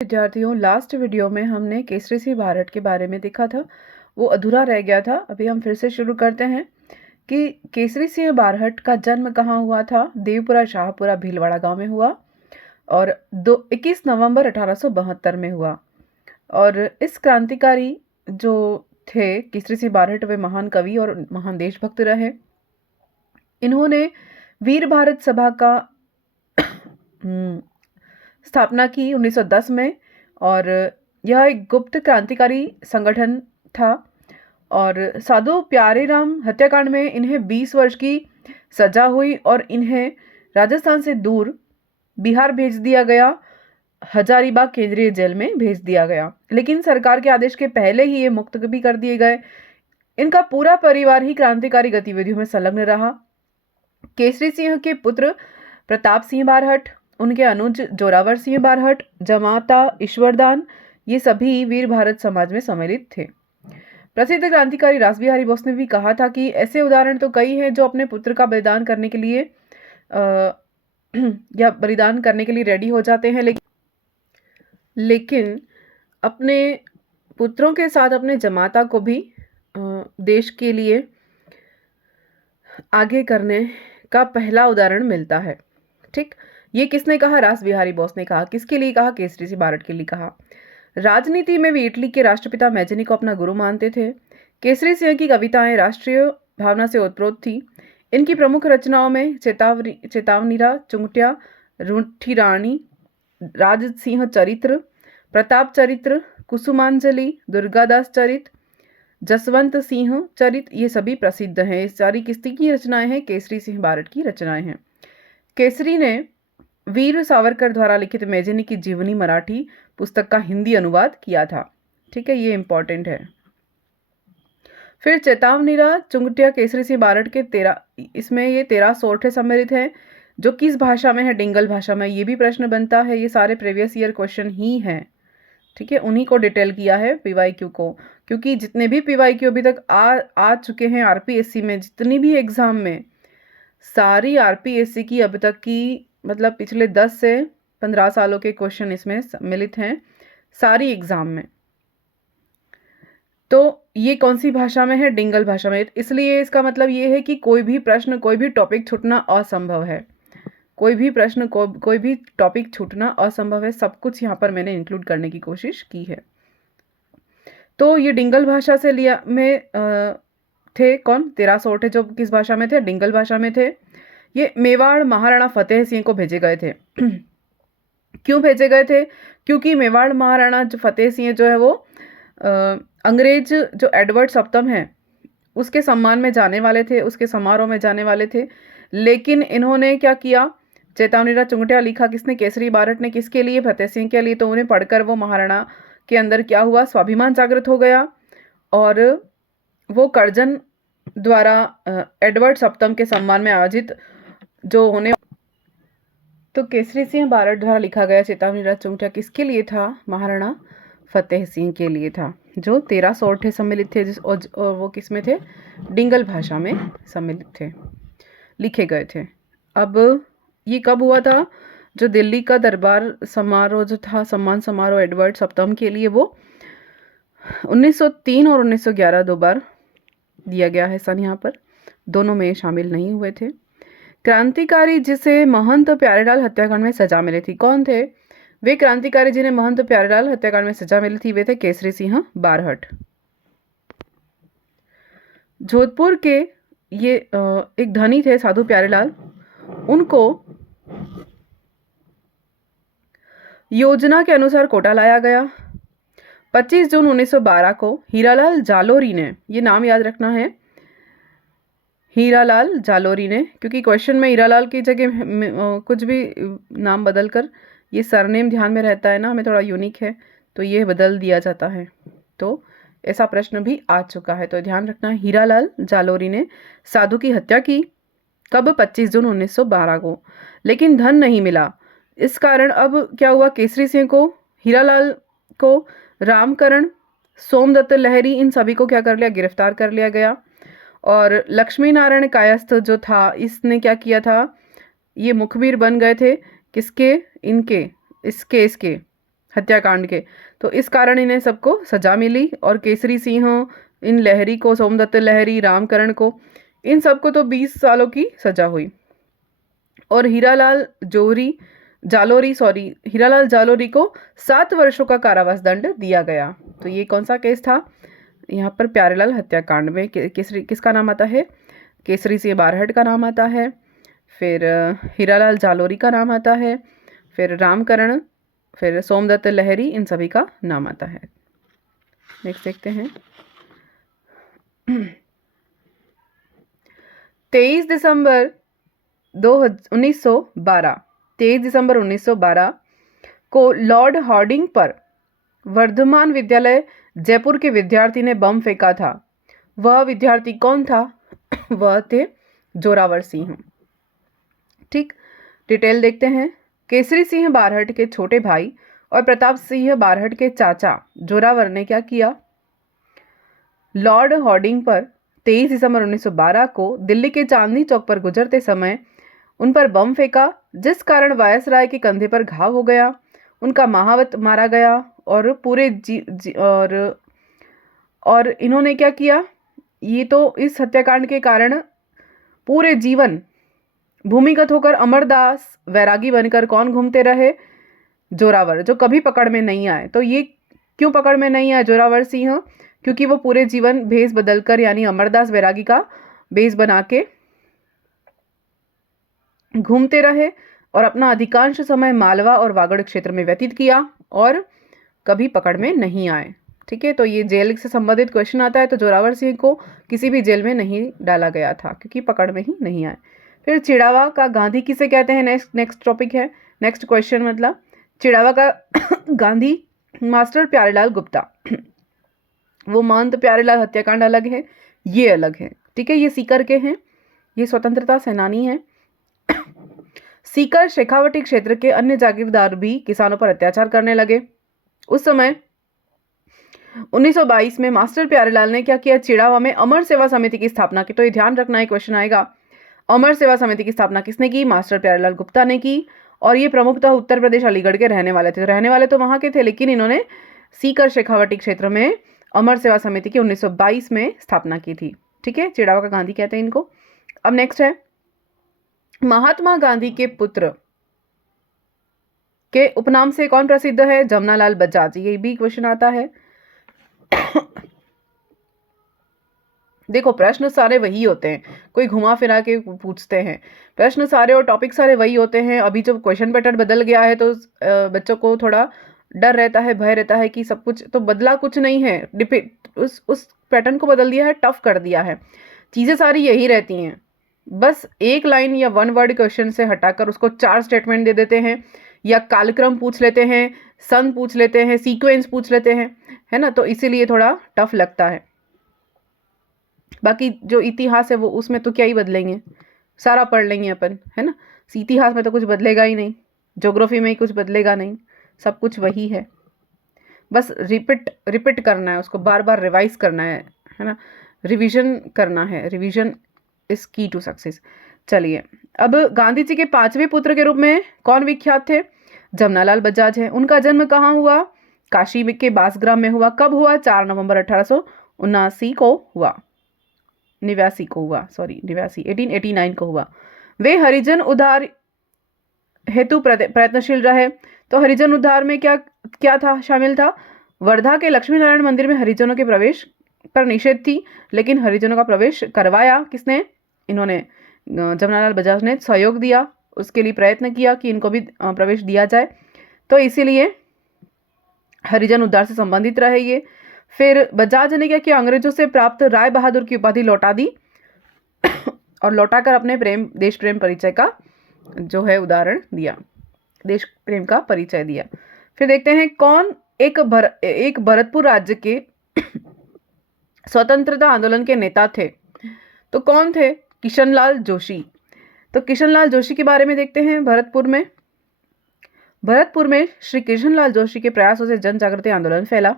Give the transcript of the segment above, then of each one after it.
विद्यार्थियों, last video में हमने केसरी सिंह बारहट के बारे में देखा था, वो अधूरा रह गया था। अभी हम फिर से शुरू करते हैं कि केसरी सिंह बारहट का जन्म कहाँ हुआ था। देवपुरा शाहपुरा भीलवाड़ा गांव में हुआ और 21 नवंबर 1872 में हुआ। और इस क्रांतिकारी जो थे केसरी सिंह बारहट, वे महान कवि और महान देशभक्त रहे। इन्होंने वीर भारत सभा का स्थापना की 1910 में, और यह एक गुप्त क्रांतिकारी संगठन था। और साधु प्यारेराम हत्याकांड में इन्हें 20 वर्ष की सजा हुई और इन्हें राजस्थान से दूर बिहार भेज दिया गया, हजारीबाग केंद्रीय जेल में भेज दिया गया। लेकिन सरकार के आदेश के पहले ही ये मुक्त भी कर दिए गए। इनका पूरा परिवार ही क्रांतिकारी गतिविधियों में संलग्न रहा। केसरी सिंह के पुत्र प्रताप सिंह बारहट, उनके अनुज जोरावर सिंह बारहट, जमाता ईश्वरदान, ये सभी वीर भारत समाज में सम्मिलित थे। प्रसिद्ध क्रांतिकारी रासबिहारी बोस ने भी कहा था कि ऐसे उदाहरण तो कई हैं जो अपने पुत्र का बलिदान करने के लिए या बलिदान करने के लिए रेडी हो जाते हैं, लेकिन अपने पुत्रों के साथ अपने जमाता को भी देश के लिए आगे करने का पहला उदाहरण मिलता है। ठीक, ये किसने कहा? रासबिहारी बोस ने कहा। किसके लिए कहा? केसरी सिंह बारहट के लिए कहा। राजनीति में वे इटली के राष्ट्रपिता मैजनी को अपना गुरु मानते थे। केसरी सिंह की कविताएं राष्ट्रीय भावना से ओतप्रोत थी। इनकी प्रमुख रचनाओं में चेतावनीरा, चुंगटिया, रूठी रानी, राज सिंह चरित्र, प्रताप चरित्र, कुसुमांजलि, दुर्गादास चरित, जसवंत सिंह चरित, ये सभी प्रसिद्ध हैं। ये सारी किसकी की रचनाएं हैं? केसरी सिंह बारहट की रचनाएं हैं। केसरी ने वीर सावरकर द्वारा लिखित मैजनी की जीवनी मराठी पुस्तक का हिंदी अनुवाद किया था। ठीक है, ये इंपॉर्टेंट है। फिर चेतावनीरा, चुंगटिया केसरी सिंह बारहट के 13 सोरठे सम्मिलित हैं, जो किस भाषा में है? डिंगल भाषा में। ये भी प्रश्न बनता है, ये सारे प्रीवियस ईयर क्वेश्चन ही हैं। ठीक है, उन्हीं को डिटेल किया है पीवाईक्यू को, क्योंकि जितने भी पीवाईक्यू अभी तक आ चुके हैं आरपीएससी में, जितनी भी एग्जाम में, सारी आरपीएससी की अब तक की मतलब पिछले 10 से 15 सालों के क्वेश्चन इसमें सम्मिलित हैं सारी एग्जाम में। तो ये कौन सी भाषा में है? डिंगल भाषा में। इसलिए इसका मतलब ये है कि कोई भी प्रश्न, कोई भी टॉपिक छूटना असंभव है। कोई भी प्रश्न, कोई भी टॉपिक छूटना असंभव है। सब कुछ यहाँ पर मैंने इंक्लूड करने की कोशिश की है। तो ये डिंगल भाषा से लिया में थे कौन? 13 सोरठे जो किस भाषा में थे? डिंगल भाषा में थे। ये मेवाड़ महाराणा फतेह सिंह को भेजे गए थे। क्यों भेजे गए थे? क्योंकि मेवाड़ महाराणा जो फतेह सिंह जो है वो अंग्रेज जो एडवर्ड सप्तम है उसके सम्मान में जाने वाले थे, उसके समारोह में जाने वाले थे। लेकिन इन्होंने क्या किया? चेतावनीरा चुंगटिया लिखा किसने? केसरी बारहट ने। किसके लिए? फतेह सिंह के लिए। तो उन्हें पढ़कर वो महाराणा के अंदर क्या हुआ? स्वाभिमान जागृत हो गया और वो कर्जन द्वारा एडवर्ड सप्तम के सम्मान में आयोजित जो होने, तो केसरी सिंह बारहट द्वारा लिखा गया चेतावनीरा चुंगटिया किसके लिए था? महाराणा फतेह सिंह के लिए था, जो 13 सोरठे सम्मिलित थे, और वो किस में थे? डिंगल भाषा में सम्मिलित थे, लिखे गए थे। अब ये कब हुआ था? जो दिल्ली का दरबार समारोह जो था, सम्मान समारोह एडवर्ड सप्तम के लिए, वो 1903 और 1911 दो बार दिया गया है सन। यहाँ पर दोनों में शामिल नहीं हुए थे। क्रांतिकारी जिसे महंत प्यारेलाल हत्याकांड में सजा मिली थी, कौन थे वे क्रांतिकारी जिन्हें महंत प्यारेलाल हत्याकांड में सजा मिली थी? वे थे केसरी सिंह बारहट। जोधपुर के ये एक धनी थे साधु प्यारेलाल। उनको योजना के अनुसार कोटा लाया गया। 25 जून 1912 को हीरालाल जालोरी ने, ये नाम याद रखना है, हीरालाल जालोरी ने, क्योंकि क्वेश्चन में हीरालाल की जगह कुछ भी नाम बदलकर, ये सरनेम ध्यान में रहता है ना, हमें थोड़ा यूनिक है तो ये बदल दिया जाता है। तो ऐसा प्रश्न भी आ चुका है, तो ध्यान रखना। हीरालाल जालोरी ने साधु की हत्या की। कब? 25 जून 1912 को। लेकिन धन नहीं मिला। इस कारण अब क्या हुआ? केसरी सिंह को, हीरालाल को, रामकरण, सोमदत्त लहरी, इन सभी को क्या कर लिया? गिरफ्तार कर लिया गया। और लक्ष्मी नारायण कायस्थ जो था, इसने क्या किया था? ये मुखबिर बन गए थे किसके? इनके, इस केस के, हत्याकांड के, तो इस कारण इन्हें सबको सजा मिली। और केसरी सिंह, इन लहरी को, सोमदत्त लहरी, रामकरण को, इन सबको तो 20 सालों की सजा हुई। और हीरालाल जालोरी को 7 वर्षों का कारावास दंड दिया गया। तो ये कौन सा केस था? यहाँ पर प्यारेलाल हत्याकांड में किसका नाम आता है? केसरी सिंह बारहट का नाम आता है, फिर हीरालाल जालोरी का नाम आता है, फिर रामकरण, फिर सोमदत्त लहरी, इन सभी का नाम आता है। नेक्स्ट देखते हैं। 23 दिसंबर 1912 को लॉर्ड हॉर्डिंग पर वर्धमान विद्यालय जयपुर के विद्यार्थी ने बम फेंका था। वह विद्यार्थी कौन था? वह थे जोरावर सिंह। ठीक, डिटेल देखते हैं। केसरी सिंह बारहट के छोटे भाई और प्रताप सिंह बारहट के चाचा जोरावर ने क्या किया? लॉर्ड हॉर्डिंग पर 23 दिसंबर 1912 को दिल्ली के चांदनी चौक पर गुजरते समय उन पर बम फेंका, जिस कारण वायसराय के कंधे पर घाव हो गया, उनका महावत मारा गया और और इन्होंने क्या किया? ये तो इस हत्याकांड के कारण पूरे जीवन भूमिगत होकर अमरदास वैरागी बनकर कौन घूमते रहे? जोरावर, जो कभी पकड़ में नहीं आए। तो ये क्यों पकड़ में नहीं आए जोरावर सिंह? क्योंकि वो पूरे जीवन भेष बदलकर, यानी अमरदास वैरागी का भेष बना के घूमते रहे और अपना अधिकांश समय मालवा और वागड़ क्षेत्र में व्यतीत किया और कभी पकड़ में नहीं आए। ठीक है, तो ये जेल से संबंधित क्वेश्चन आता है, तो जोरावर सिंह को किसी भी जेल में नहीं डाला गया था क्योंकि पकड़ में ही नहीं आए। फिर चिड़ावा का गांधी किसे कहते हैं? नेक्स्ट टॉपिक है, नेक्स्ट क्वेश्चन मतलब चिड़ावा का गांधी मास्टर प्यारेलाल गुप्ता। वो महंत प्यारेलाल हत्याकांड अलग है, ये अलग है। ठीक है, ये सीकर के हैं, ये स्वतंत्रता सेनानी है। सीकर शेखावटी क्षेत्र के अन्य जागीरदार भी किसानों पर अत्याचार करने लगे। उस समय 1922 में मास्टर प्यारेलाल ने क्या किया? चिड़ावा में अमर सेवा समिति की स्थापना की। तो ये ध्यान रखना, है क्वेश्चन आएगा। अमर सेवा समिति की स्थापना किसने की? मास्टर प्यारेलाल गुप्ता ने की। और ये प्रमुखतः उत्तर प्रदेश अलीगढ़ के रहने वाले थे। रहने वाले तो वहां के थे, लेकिन इन्होंने सीकर शेखावटी क्षेत्र में अमर सेवा समिति की 1922 में स्थापना की थी। ठीक है, चिड़ावा का गांधी कहते हैं इनको। अब नेक्स्ट है, महात्मा गांधी के पुत्र के उपनाम से कौन प्रसिद्ध है? जमनालाल बजाज। ये भी क्वेश्चन आता है। देखो, प्रश्न सारे वही होते हैं, कोई घुमा फिरा के पूछते हैं। प्रश्न सारे और टॉपिक सारे वही होते हैं। अभी जब क्वेश्चन पैटर्न बदल गया है तो बच्चों को थोड़ा डर रहता है, भय रहता है कि सब कुछ तो बदला, कुछ नहीं है, उस पैटर्न को बदल दिया है, टफ कर दिया है। चीज़ें सारी यही रहती हैं, बस एक लाइन या 1 वर्ड क्वेश्चन से हटाकर उसको 4 स्टेटमेंट दे देते हैं, या कालक्रम पूछ लेते हैं, सन पूछ लेते हैं, सीक्वेंस पूछ लेते हैं, है ना। तो इसीलिए थोड़ा टफ लगता है। बाकी जो इतिहास है वो उसमें तो क्या ही बदलेंगे, सारा पढ़ लेंगे अपन, है ना। इतिहास में तो कुछ बदलेगा ही नहीं, ज्योग्राफी में ही कुछ बदलेगा नहीं, सब कुछ वही है। बस रिपीट करना है, उसको बार बार रिवाइज करना है ना, रिवीजन करना है। रिवीजन इज की टू सक्सेस। चलिए, अब गांधी जी के 5वें पुत्र के रूप में कौन विख्यात थे? जमनालाल बजाज है। उनका जन्म कहाँ हुआ? काशी के बासग्राम में हुआ। कब हुआ? 4 नवंबर 1889 को हुआ। 1889 को हुआ। वे हरिजन उद्धार हेतु प्रयत्नशील रहे। तो हरिजन उद्धार में क्या क्या था, शामिल था? वर्धा के लक्ष्मी नारायण मंदिर में हरिजनों के प्रवेश पर निषेध थी, लेकिन हरिजनों का प्रवेश करवाया किसने? इन्होंने, जमनालाल बजाज ने सहयोग दिया, उसके लिए प्रयत्न किया कि इनको भी प्रवेश दिया जाए। तो इसीलिए हरिजन उद्धार से संबंधित रहे ये। फिर बजाज ने क्या किया? अंग्रेजों से प्राप्त राय बहादुर की उपाधि लौटा दी और लौटाकर अपने देश प्रेम परिचय का जो है उदाहरण दिया, देश प्रेम का परिचय दिया। फिर देखते हैं कौन एक भरतपुर राज्य के स्वतंत्रता आंदोलन के नेता थे। तो कौन थे? किशनलाल जोशी। तो किशनलाल जोशी के बारे में देखते हैं। भरतपुर में श्री किशनलाल जोशी के प्रयासों से जन जागृति आंदोलन फैला।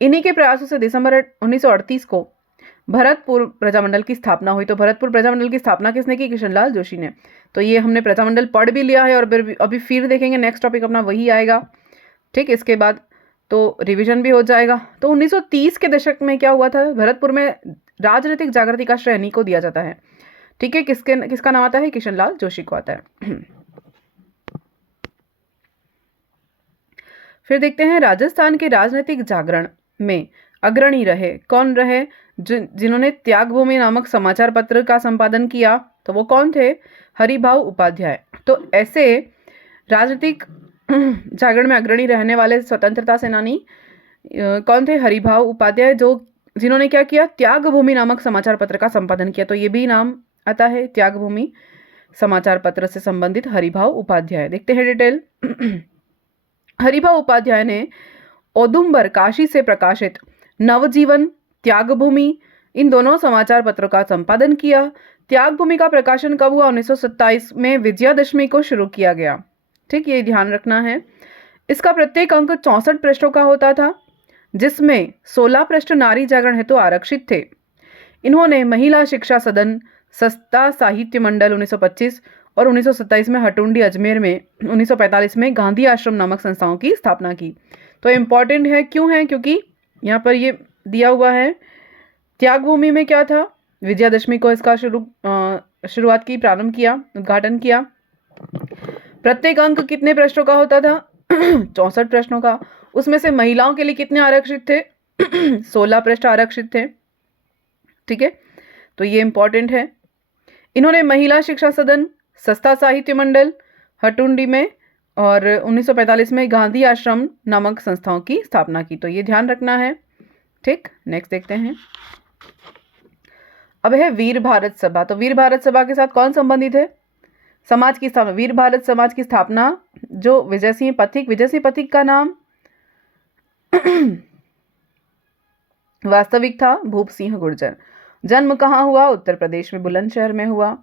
इन्हीं के प्रयासों से दिसंबर 1938 को भरतपुर प्रजामंडल की स्थापना हुई। तो भरतपुर प्रजामंडल की स्थापना किसने की? किशनलाल जोशी ने। तो ये हमने प्रजामंडल पढ़ भी लिया है और अभी फिर देखेंगे, नेक्स्ट टॉपिक अपना वही आएगा। ठीक, इसके बाद तो रिवीजन भी हो जाएगा। तो 1930 के दशक में क्या हुआ था, भरतपुर में राजनीतिक जागृति का श्रेय इन्हीं को दिया जाता है। ठीक है, किसका नाम आता है, किशनलाल जोशी को आता है। फिर देखते हैं राजस्थान के राजनीतिक जागरण में अग्रणी रहे कौन रहे, जिन्होंने त्यागभूमि नामक समाचार पत्र का संपादन किया, तो वो कौन थे, हरिभाऊ उपाध्याय। तो ऐसे राजनीतिक जागरण में अग्रणी रहने वाले स्वतंत्रता सेनानी कौन थे, हरिभाऊ उपाध्याय, जिन्होंने क्या किया, त्यागभूमि नामक समाचार पत्र का संपादन किया। तो ये भी नाम आता है, त्यागभूमि समाचार पत्र से संबंधित हरिभाऊ उपाध्याय। देखते हैं डिटेल। हरिभाऊ उपाध्याय ने औदुंबर काशी से प्रकाशित नवजीवन, त्यागभूमि, इन दोनों समाचार पत्रों का संपादन किया। त्यागभूमि का प्रकाशन कब हुआ, 1927 में विजयादशमी को शुरू किया गया। ठीक, ये ध्यान रखना है। इसका प्रत्येक अंक 64 पृष्ठों का होता था, जिसमें 16 पृष्ठ नारी जागरण हेतु आरक्षित थे। इन्होंने महिला शिक्षा सदन, सस्ता साहित्य मंडल 1925 और 1927 में हटुंडी अजमेर में, 1945 में गांधी आश्रम नामक संस्थाओं की स्थापना की। तो इम्पॉर्टेंट है, क्यों है, क्योंकि यहाँ पर ये दिया हुआ है। त्यागभूमि में क्या था, विजयादशमी को इसका शुरुआत की, प्रारंभ किया, उद्घाटन किया। प्रत्येक अंक कितने पृष्ठों का होता था, 64 प्रश्नों का। उसमें से महिलाओं के लिए कितने आरक्षित थे, 16 पृष्ठ आरक्षित थे। ठीक है, तो ये इंपॉर्टेंट है। इन्होंने महिला शिक्षा सदन, सस्ता साहित्य मंडल हटुंडी में और 1945 में गांधी आश्रम नामक संस्थाओं की स्थापना की। तो ये ध्यान रखना है। ठीक, नेक्स्ट देखते हैं। अब है वीर भारत सभा। तो वीर भारत सभा के साथ कौन संबंधित है, समाज की स्थापना, वीर भारत समाज की स्थापना जो विजय सिंह पथिक का नाम वास्तविक था भूप सिंह गुर्जर। जन्म कहाँ हुआ, उत्तर प्रदेश में बुलंदशहर में हुआ।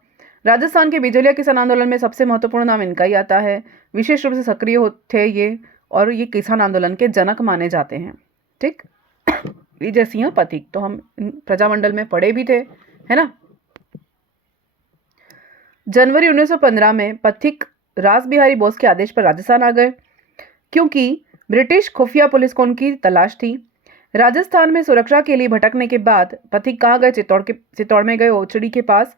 राजस्थान के बिजलिया किसान आंदोलन में सबसे महत्वपूर्ण नाम इनका ही आता है। विशेष रूप से सक्रिय थे ये, और ये किसान आंदोलन के जनक माने जाते हैं। ठीक, विजय सिंह पथिक तो हम प्रजामंडल में पढ़े भी थे, है ना। जनवरी 1915 में पथिक रास बिहारी बोस के आदेश पर राजस्थान आ गए, क्योंकि ब्रिटिश खुफिया पुलिस को उनकी तलाश थी। राजस्थान में सुरक्षा के लिए भटकने के बाद पथिक कहाँ गए, चित्तौड़ में गए, ओचड़ी के पास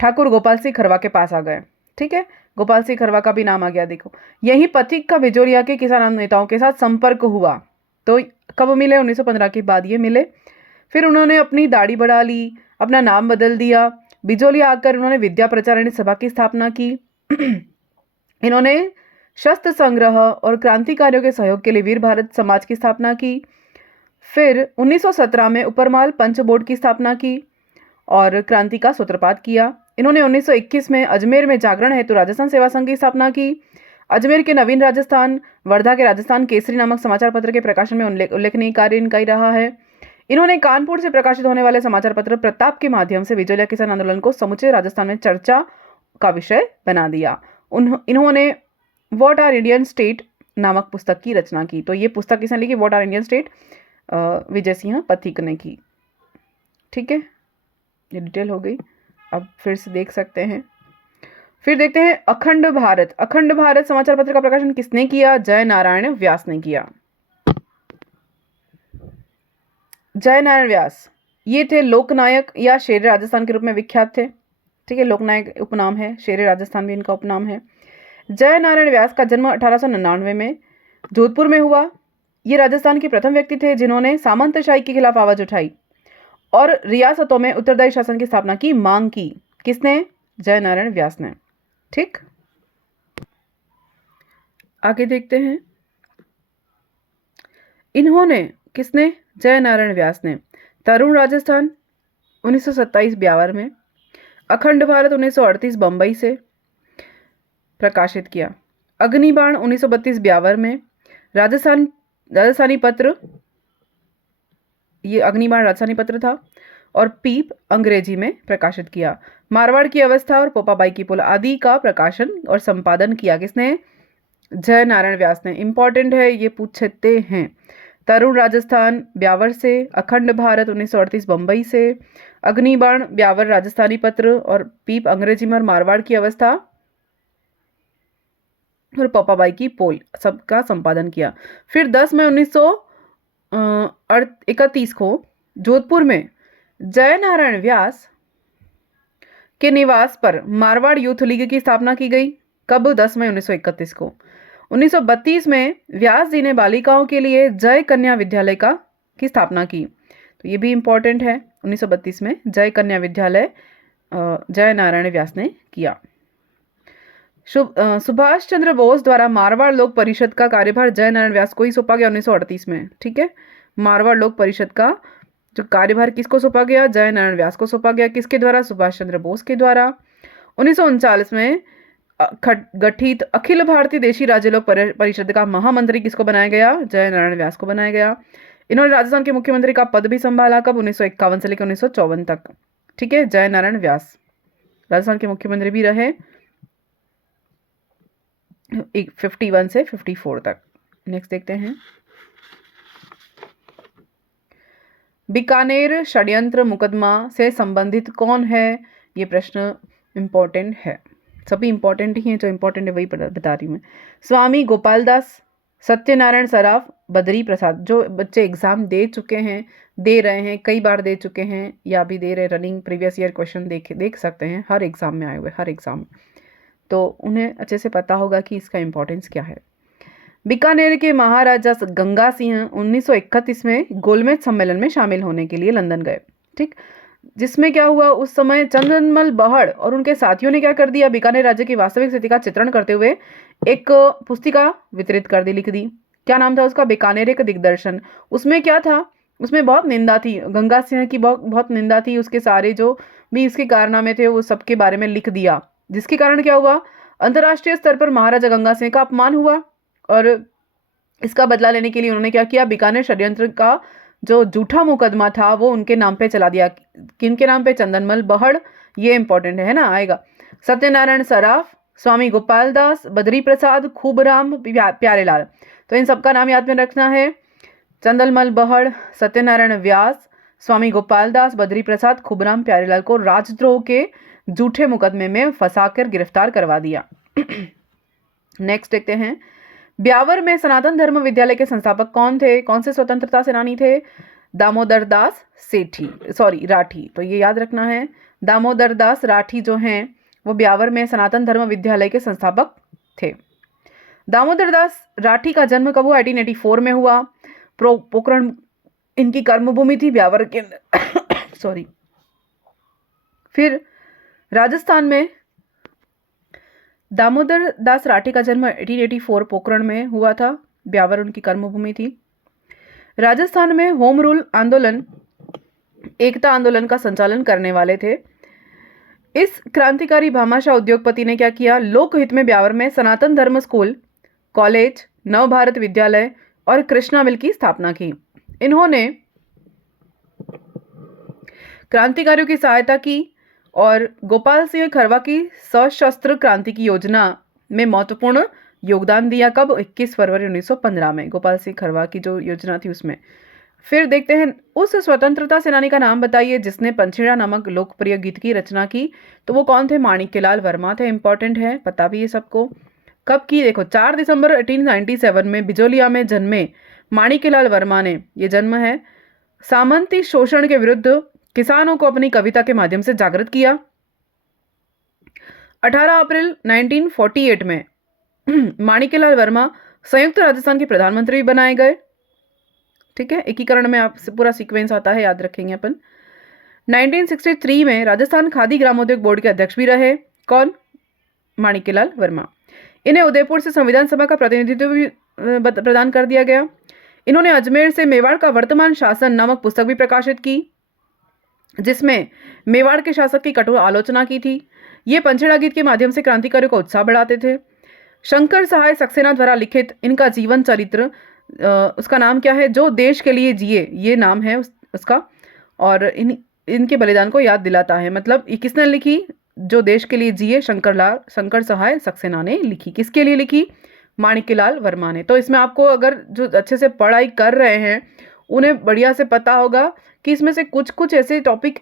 ठाकुर गोपाल सिंह खरवा के पास आ गए। ठीक है, गोपाल सिंह खरवा का भी नाम आ गया। देखो, यही पथिक का बिजोरिया के किसान नेताओं के साथ संपर्क हुआ। तो कब मिले, 1915 के बाद ये मिले। फिर उन्होंने अपनी दाढ़ी बढ़ा ली, अपना नाम बदल दिया। बिजोलिया आकर उन्होंने विद्या प्रचारिणी सभा की स्थापना की। इन्होंने शस्त्र संग्रह और क्रांतिकारियों के सहयोग के लिए वीर भारत समाज की स्थापना की। फिर 1917 में उपरमाल पंच बोर्ड की स्थापना की और क्रांति का सूत्रपात किया। इन्होंने 1921 में अजमेर में जागरण हेतु राजस्थान सेवा संघ की स्थापना की। अजमेर के नवीन राजस्थान, वर्धा के राजस्थान केसरी नामक समाचार पत्र के प्रकाशन में उल्लेखनीय कार्य इनका ही रहा है। इन्होंने कानपुर से प्रकाशित होने वाले समाचार पत्र प्रताप के माध्यम से बिजोलिया किसान आंदोलन को समूचे राजस्थान में चर्चा का विषय बना दिया। इन्होंने व्हाट आर इंडियन स्टेट नामक पुस्तक की रचना की। तो ये पुस्तक किसने लिखी, what are Indian state, Vijay Singh Pathik ने की। ठीक है, ये डिटेल हो गई। अब फिर से देख सकते हैं। फिर देखते हैं अखंड भारत समाचार पत्र का प्रकाशन किसने किया, जय नारायण व्यास ने किया। जय नारायण व्यास ये थे लोकनायक या शेर राजस्थान के रूप में विख्यात थे। ठीक है, लोकनायक उपनाम है, शेर राजस्थान भी इनका उपनाम है। जय नारायण व्यास का जन्म 1899 में जोधपुर में हुआ। ये राजस्थान के प्रथम व्यक्ति थे जिन्होंने सामंतशाही के खिलाफ आवाज उठाई और रियासतों में उत्तरदायी शासन की स्थापना की मांग की। किसने, जय नारायण व्यास ने। ठीक, आगे देखते हैं। इन्होंने, किसने, जय नारायण व्यास ने तरुण राजस्थान 1927 ब्यावर में, अखंड भारत 1938 बंबई से प्रकाशित किया। अग्निबाण 1932 ब्यावर में, राजस्थानी पत्र, ये अग्निबाण राजस्थानी पत्र था, और पीप अंग्रेजी में प्रकाशित किया। मारवाड़ की अवस्था और पोपाबाई की पुल आदि का प्रकाशन और संपादन किया किसने, जय नारायण व्यास ने। इंपॉर्टेंट है, ये पूछते हैं। तरुण राजस्थान ब्यावर से, अखंड भारत 1938 बंबई से, अग्निबाण ब्यावर राजस्थानी पत्र और पीप अंग्रेजी में, और मारवाड़ की अवस्था और पपाबाई की पोल सबका संपादन किया। फिर 10 मई 1931 को जोधपुर में जय नारायण व्यास के निवास पर मारवाड़ यूथ लीग की स्थापना की गई। कब? 10 मई 1931 को। 1932 में व्यास जी ने बालिकाओं के लिए जय कन्या विद्यालय की स्थापना की, तो ये भी इंपॉर्टेंट है। 1932 में जय कन्या विद्यालय जय नारायण व्यास ने किया। सुभाष चंद्र बोस द्वारा मारवाड़ लोक परिषद का कार्यभार जय नारायण व्यास को ही सौंपा गया 1938 में। ठीक है, मारवाड़ लोक परिषद का जो कार्यभार किसको सौंपा गया? जय नारायण व्यास को सौंपा गया। किसके द्वारा? सुभाष चंद्र बोस के द्वारा। 1939 में गठित अखिल भारतीय देशी राज्य लोक परिषद का महामंत्री किसको बनाया गया? जय नारायण व्यास को बनाया गया। इन्होंने राजस्थान के मुख्यमंत्री का पद भी संभाला। कब? 1951 से लेकर 1954 तक। ठीक है, जय नारायण व्यास राजस्थान के मुख्यमंत्री भी रहे 51 से 54 तक। नेक्स्ट देखते हैं, बीकानेर षड्यंत्र मुकदमा से संबंधित कौन है? ये प्रश्न इंपॉर्टेंट है, सभी इंपॉर्टेंट ही हैं, जो इंपॉर्टेंट है वही बता रही हूँ मैं। स्वामी गोपाल दास, सत्यनारायण सराफ, बद्री प्रसाद। जो बच्चे एग्जाम दे चुके हैं, दे रहे हैं, कई बार दे चुके हैं या भी दे रहे, रनिंग प्रीवियस ईयर क्वेश्चन देख सकते हैं, हर एग्जाम में आए हुए, हर एग्जाम, तो उन्हें अच्छे से पता होगा कि इसका इंपॉर्टेंस क्या है। बीकानेर के महाराजा गंगा सिंह 1931 में गोलमेज सम्मेलन में शामिल होने के लिए लंदन गए। ठीक, जिसमें क्या हुआ, उस समय चंदनमल बहड़ और उनके साथियों ने क्या कर दिया? बीकानेर राज्य की वास्तविक स्थिति का चित्रण करते हुए एक पुस्तिका वितरित कर दी, लिख दी। क्या नाम था उसका? बीकानेर एक दिग्दर्शन। उसमें क्या था? उसमें बहुत निंदा थी, गंगा सिंह की बहुत निंदा थी, उसके सारे जो भी इसके कारनामे थे वो सबके बारे में लिख दिया, जिसके कारण क्या हुआ? अंतर्राष्ट्रीय स्तर पर महाराजा गंगा सिंह का अपमान हुआ और इसका बदला लेने के लिए उन्होंने क्या किया? बीकानेर षड्यंत्र का जो झूठा मुकदमा था वो उनके नाम पे चला दिया। किनके नाम पे? चंदनमल बहड़, ये इंपॉर्टेंट है ना, आएगा। सत्यनारायण सराफ, स्वामी गोपाल दास, बद्री प्रसाद, खूबराम प्यारेलाल, तो इन सबका नाम याद में रखना है। चंदनमल बहड़, सत्यनारायण व्यास, स्वामी गोपाल दास, बद्री प्रसाद, खूबराम प्यारेलाल को राजद्रोह के झूठे मुकदमे में फंसाकर गिरफ्तार करवा दिया। नेक्स्ट देखते हैं, ब्यावर में सनातन धर्म विद्यालय के संस्थापक कौन थे? कौन से स्वतंत्रता सेनानी थे? दामोदर दास राठी, तो ये याद रखना है। दामोदर दास राठी जो हैं वो ब्यावर में सनातन धर्म विद्यालय के संस्थापक थे। दामोदर दास राठी का जन्म कब हुआ? 1884 में हुआ। पोखरण इनकी कर्मभूमि थी, ब्यावर के सॉरी। फिर राजस्थान में दामोदर दास राठी का जन्म 1884 पोखरण में हुआ था, ब्यावर उनकी कर्मभूमि थी। राजस्थान में होम रूल आंदोलन, एकता आंदोलन का संचालन करने वाले थे। इस क्रांतिकारी भामाशाह उद्योगपति ने क्या किया? लोकहित में ब्यावर में सनातन धर्म स्कूल, कॉलेज, नव भारत विद्यालय और कृष्णा मिल की स्थापना की। इन्होंने क्रांतिकारियों की सहायता की और गोपाल सिंह खरवा की सशस्त्र क्रांति की योजना में महत्वपूर्ण योगदान दिया। कब? 21 फरवरी 1915 में गोपाल सिंह खरवा की जो योजना थी उसमें। फिर देखते हैं, उस स्वतंत्रता सेनानी का नाम बताइए जिसने पंछीड़ा नामक लोकप्रिय गीत की रचना की। तो वो कौन थे? माणिक्यलाल वर्मा थे। इंपॉर्टेंट है, पता भी है सबको। कब की? देखो, 4 दिसंबर 1897 में बिजोलिया में जन्मे माणिक्यलाल वर्मा ने, ये जन्म है, सामंती शोषण के विरुद्ध किसानों को अपनी कविता के माध्यम से जागृत किया। 18 अप्रैल 1948 में माणिक्यलाल वर्मा संयुक्त राजस्थान के प्रधानमंत्री भी बनाए गए। ठीक है, एकीकरण में आप पूरा सीक्वेंस आता है, याद रखेंगे अपन। 1963 में राजस्थान खादी ग्रामोद्योग बोर्ड के अध्यक्ष भी रहे। कौन? माणिक्यलाल वर्मा। इन्हें उदयपुर से संविधान सभा का प्रतिनिधित्व भी प्रदान कर दिया गया। इन्होंने अजमेर से मेवाड़ का वर्तमान शासन नामक पुस्तक भी प्रकाशित की, जिसमें मेवाड़ के शासक की कठोर आलोचना की थी। ये पंछेड़ा गीत के माध्यम से क्रांतिकारियों को उत्साह बढ़ाते थे। शंकर सहाय सक्सेना द्वारा लिखित इनका जीवन चरित्र, उसका नाम क्या है? जो देश के लिए जिए, ये नाम है उसका, और इनके बलिदान को याद दिलाता है। मतलब ये किसने लिखी? जो देश के लिए जिए, शंकर सहाय सक्सेना ने लिखी। किसके लिए लिखी? माणिक्यलाल वर्मा ने। तो इसमें आपको, अगर जो अच्छे से पढ़ाई कर रहे हैं उन्हें बढ़िया से पता होगा कि इसमें से कुछ कुछ ऐसे टॉपिक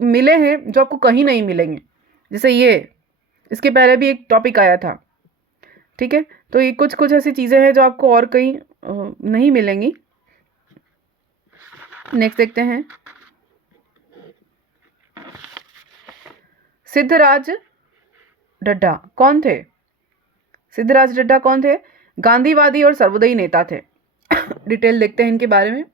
मिले हैं जो आपको कहीं नहीं मिलेंगे। जैसे ये, इसके पहले भी एक टॉपिक आया था, ठीक है, तो ये कुछ कुछ ऐसी चीज़ें हैं जो आपको और कहीं नहीं मिलेंगी। नेक्स्ट देखते हैं, सिद्धराज ढड्ढा कौन थे? सिद्धराज ढड्ढा कौन थे? गांधीवादी और सर्वोदयी नेता थे। डिटेल देखते हैं इनके बारे में।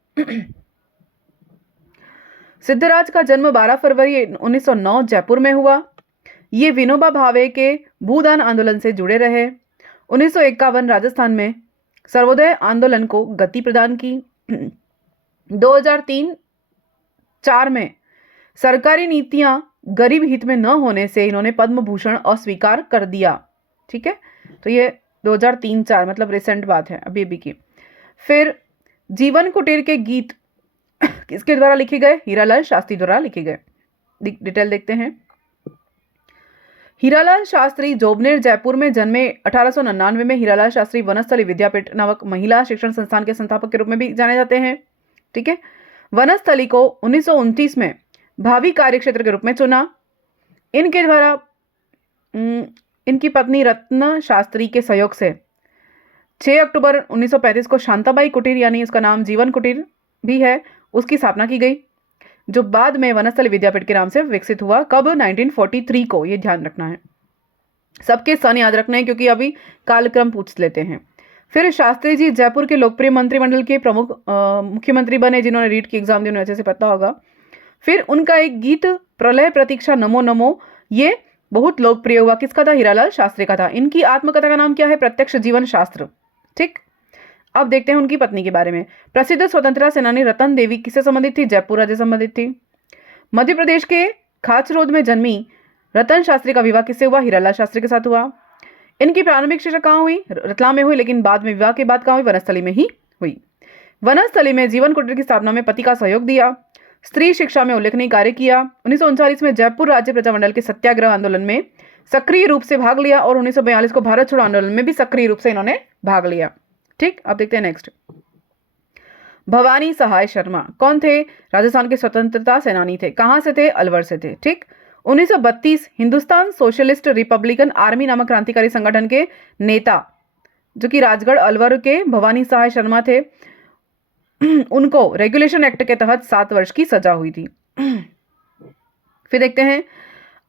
सिद्धराज का जन्म 12 फरवरी 1909 जयपुर में हुआ। ये विनोबा भावे के भूदान आंदोलन से जुड़े रहे। 1951 राजस्थान में सर्वोदय आंदोलन को गति प्रदान की। 2003-4 में सरकारी नीतियां गरीब हित में न होने से इन्होंने पद्म भूषण अस्वीकार कर दिया। ठीक है, तो ये 2003-4 मतलब रिसेंट बात है, अभी अभी की। फिर जीवन कुटीर के गीत किसके द्वारा लिखे गए? हीरालाल शास्त्री द्वारा लिखे गए। डिटेल देखते हैं। हीरालाल शास्त्री जोबनेर जयपुर में जन्मे। 1899 में हीरालाल शास्त्री वनस्थली विद्यापीठ नामक महिला शिक्षण संस्थान के संस्थापक के रूप में भी जाने जाते हैं। ठीक है, वनस्थली को 1929 में भावी कार्यक्षेत्र के रूप में चुना। इनके द्वारा इनकी पत्नी रत्न शास्त्री के सहयोग से 6 अक्टूबर 1935 को शांताबाई कुटीर, यानी उसका नाम जीवन कुटीर भी है, उसकी स्थापना की गई, जो बाद में वनस्थली विद्यापीठ के नाम से विकसित हुआ। कब? 1943 को, ये ध्यान रखना है, सबके सन याद रखना है क्योंकि अभी कालक्रम पूछ लेते हैं। फिर शास्त्री जी जयपुर के लोकप्रिय मंत्रिमंडल के प्रमुख मुख्यमंत्री बने, जिन्होंने रीट की एग्जाम दी, उन्हें अच्छे से पता होगा। फिर उनका एक गीत प्रलय प्रतीक्षा नमो नमो, ये बहुत लोकप्रिय हुआ। किसका था? हीरालाल शास्त्री का था। इनकी आत्मकथा का नाम क्या है? प्रत्यक्ष जीवन शास्त्र। ठीक, अब देखते हैं उनकी पत्नी के बारे में। प्रसिद्ध स्वतंत्रता सेनानी रतन देवी किससे संबंधित थी? जयपुर राज्य संबंधित थी। मध्य प्रदेश के खाचरोद में जन्मी रतन शास्त्री का विवाह किससे हुआ? हीरालाल शास्त्री के साथ हुआ। इनकी प्रारंभिक शिक्षा कहाँ हुई? रतलाम में हुई, लेकिन बाद में विवाह के बाद कहाँ हुई? वनस्थली में ही हुई। वनस्थली में जीवन कुटीर की स्थापना में पति का सहयोग दिया। स्त्री शिक्षा में उल्लेखनीय कार्य किया। 1939 में जयपुर राज्य प्रजामंडल के सत्याग्रह आंदोलन में सक्रिय रूप से भाग लिया और 1942 को भारत छोड़ो आंदोलन में भी सक्रिय रूप से इन्होंने भाग लिया। ठीक, अब देखते हैं नेक्स्ट। भवानी सहाय शर्मा कौन थे? राजस्थान के स्वतंत्रता सेनानी थे। कहां से थे? अलवर से थे। ठीक, 1932 हिंदुस्तान सोशलिस्ट रिपब्लिकन आर्मी नामक क्रांतिकारी संगठन के नेता, जो कि राजगढ़ अलवर के भवानी सहाय शर्मा थे, उनको रेगुलेशन एक्ट के तहत 7 वर्ष की सजा हुई थी। फिर देखते हैं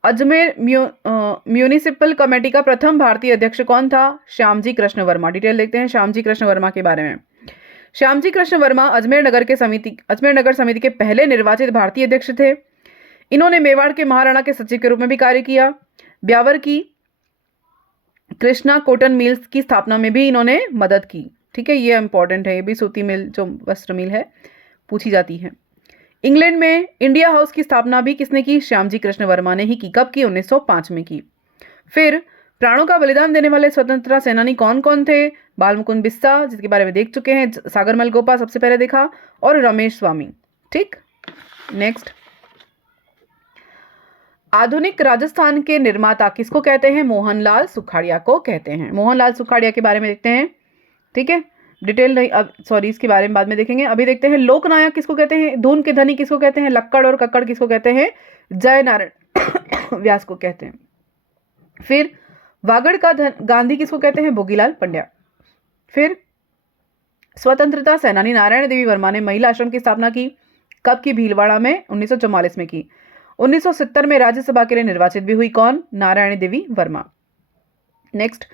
अजमेर म्यूनिसिपल कमेटी का प्रथम भारतीय अध्यक्ष कौन था? श्यामजी कृष्ण वर्मा। डिटेल देखते हैं श्यामजी कृष्ण वर्मा के बारे में। श्यामजी कृष्ण वर्मा अजमेर नगर समिति के पहले निर्वाचित भारतीय अध्यक्ष थे। इन्होंने मेवाड़ के महाराणा के सचिव के रूप में भी कार्य किया। ब्यावर की कृष्णा कॉटन मिल्स की स्थापना में भी इन्होंने मदद की। ठीक है, ये इंपॉर्टेंट है, ये भी सूती मिल जो वस्त्र मिल है पूछी जाती है। इंग्लैंड में इंडिया हाउस की स्थापना भी किसने की? श्यामजी कृष्ण वर्मा ने ही की। कब की? 1905 में की। फिर प्राणों का बलिदान देने वाले स्वतंत्रता सेनानी कौन कौन थे? बालमुकुंद बिस्सा, जिसके बारे में देख चुके हैं, सागरमल गोपा सबसे पहले देखा, और रमेश स्वामी। ठीक, नेक्स्ट। आधुनिक राजस्थान के निर्माता किसको कहते हैं? मोहनलाल सुखाड़िया को कहते हैं। मोहनलाल सुखाड़िया के बारे में देखते हैं। ठीक है, डिटेल नहीं, अब सॉरी इसके बारे में बाद में देखेंगे। अभी देखते हैं लोकनायक किसको कहते हैं? धून के धनी किसको कहते हैं? लक्कड़ और कक्कड़ किसको कहते हैं? जय नारायण व्यास को कहते हैं। फिर वागड़ का गांधी किसको कहते हैं? भोगीलाल पंड्या। फिर स्वतंत्रता सेनानी नारायण देवी वर्मा ने महिला आश्रम की स्थापना की। कब की? भीलवाड़ा में 1944 में की। 1970 में राज्यसभा के लिए निर्वाचित भी हुई। कौन? नारायण देवी वर्मा। नेक्स्ट,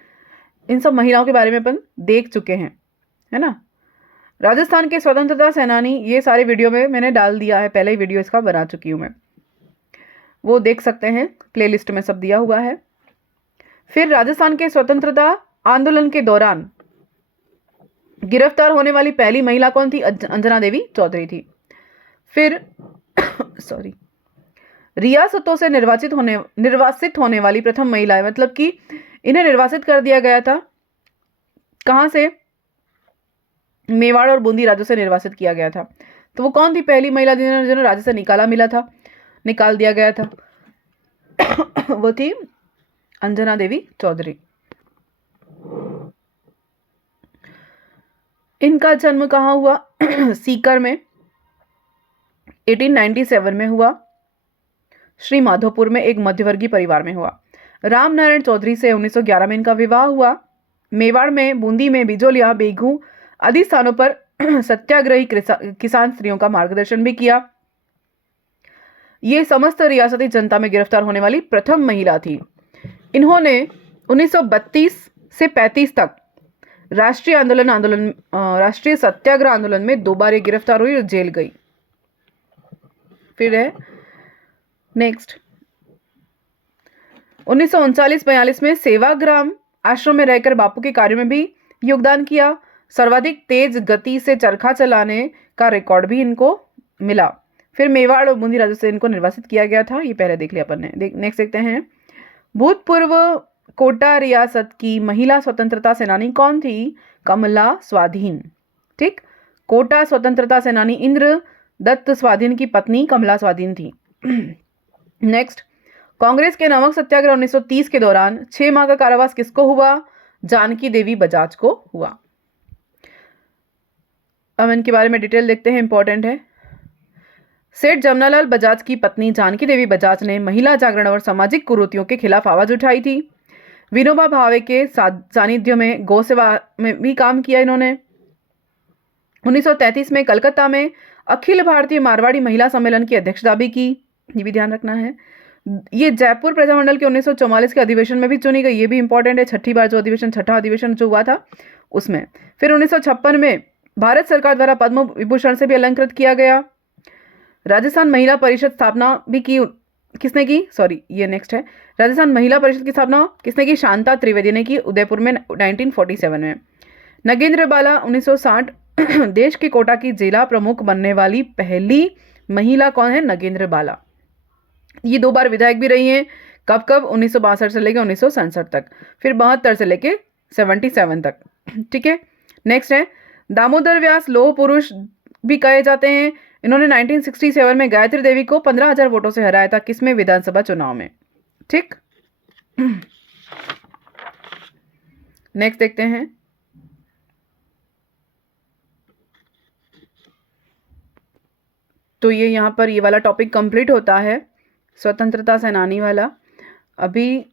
इन सब महिलाओं के बारे में अपन देख चुके हैं, है ना। राजस्थान के स्वतंत्रता सेनानी, ये सारे वीडियो में मैंने डाल दिया है, पहले ही वीडियो इसका बना चुकी हूं मैं, वो देख सकते हैं, प्लेलिस्ट में सब दिया हुआ है। फिर राजस्थान के स्वतंत्रता आंदोलन के दौरान गिरफ्तार होने वाली पहली महिला कौन थी? अंजना देवी चौधरी थी। फिर सॉरी, रियासतों से निर्वासित होने वाली प्रथम महिला है, मतलब कि इन्हें निर्वासित कर दिया गया था। कहां से? मेवाड़ और बूंदी राज्यों से निर्वासित किया गया था। तो वो कौन थी पहली महिला जिन्हें राज्य से निकाल दिया गया था? वो थी अंजना देवी चौधरी। इनका जन्म कहाँ हुआ? सीकर में 1897 में हुआ। श्री माधोपुर में एक मध्यवर्गीय परिवार में हुआ। राम नारायण चौधरी से 1911 में इनका विवाह हुआ। मेवाड़ में, बूंदी में, बिजोलिया, बेगू आदि स्थानों पर सत्याग्रही किसान स्त्रियों का मार्गदर्शन भी किया। ये समस्त रियासती जनता में गिरफ्तार होने वाली प्रथम महिला थी। इन्होंने 1932 से 35 तक राष्ट्रीय सत्याग्रह आंदोलन में 2 बार ये गिरफ्तार हुई और जेल गई। फिर है नेक्स्ट 1939-42 में सेवाग्राम आश्रम में रहकर बापू के कार्य में भी योगदान किया। सर्वाधिक तेज गति से चरखा चलाने का रिकॉर्ड भी इनको मिला। फिर मेवाड़ और बूंदी राज्य से इनको निर्वासित किया गया था, ये पहले देख लिया अपन ने। नेक्स्ट देखते हैं भूतपूर्व कोटा रियासत की महिला स्वतंत्रता सेनानी कौन थी? कमला स्वाधीन। ठीक, कोटा स्वतंत्रता सेनानी इंद्र दत्त स्वाधीन की पत्नी कमला स्वाधीन थी। नेक्स्ट, कांग्रेस के नमक सत्याग्रह 1930 के दौरान 6 माह का कारावास किसको हुआ? जानकी देवी बजाज को हुआ। अब इनके बारे में डिटेल देखते हैं, इंपॉर्टेंट है। सेठ जमनालाल बजाज की पत्नी जानकी देवी बजाज ने महिला जागरण और सामाजिक कुरीतियों के खिलाफ आवाज उठाई थी। विनोबा भावे के सानिध्य में गौ सेवा में भी काम किया इन्होंने। 1933 में कलकत्ता में अखिल भारतीय मारवाड़ी महिला सम्मेलन की अध्यक्षता भी की, ये भी ध्यान रखना है। ये जयपुर प्रजामंडल के 1944 के अधिवेशन में भी चुनी गई, ये भी इंपॉर्टेंट है। छठा अधिवेशन जो हुआ था उसमें। फिर 1956 में भारत सरकार द्वारा पद्म विभूषण से भी अलंकृत किया गया। राजस्थान महिला परिषद स्थापना भी की किसने की? ये नेक्स्ट है। राजस्थान महिला परिषद की स्थापना किसने की? शांता त्रिवेदी ने की, उदयपुर में 1947 में। नगेंद्र बाला 1960 देश के कोटा की जिला प्रमुख बनने वाली पहली महिला कौन है? नगेंद्र बाला। ये 2 बार विधायक भी रही हैं। कब 1962 से लेकर 1967 तक, फिर 72 से लेकर 77 तक। ठीक है, नेक्स्ट है दामोदर व्यास लोह पुरुष भी कहे जाते हैं। इन्होंने 1967 में गायत्री देवी को 15,000 वोटों से हराया था। किसमें? विधानसभा चुनाव में। ठीक, नेक्स्ट देखते हैं। तो ये यहाँ पर ये वाला टॉपिक कंप्लीट होता है, स्वतंत्रता सेनानी वाला। अभी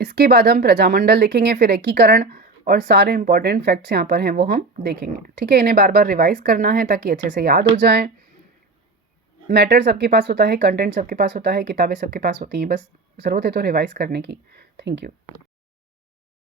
इसके बाद हम प्रजामंडल देखेंगे, फिर एकीकरण और सारे इंपॉर्टेंट फैक्ट्स यहाँ पर हैं वो हम देखेंगे। ठीक है, इन्हें बार बार रिवाइज करना है ताकि अच्छे से याद हो जाएं। मैटर सबके पास होता है, कंटेंट सबके पास होता है, किताबें सबके पास होती हैं, बस ज़रूरत है तो रिवाइज करने की। Thank you.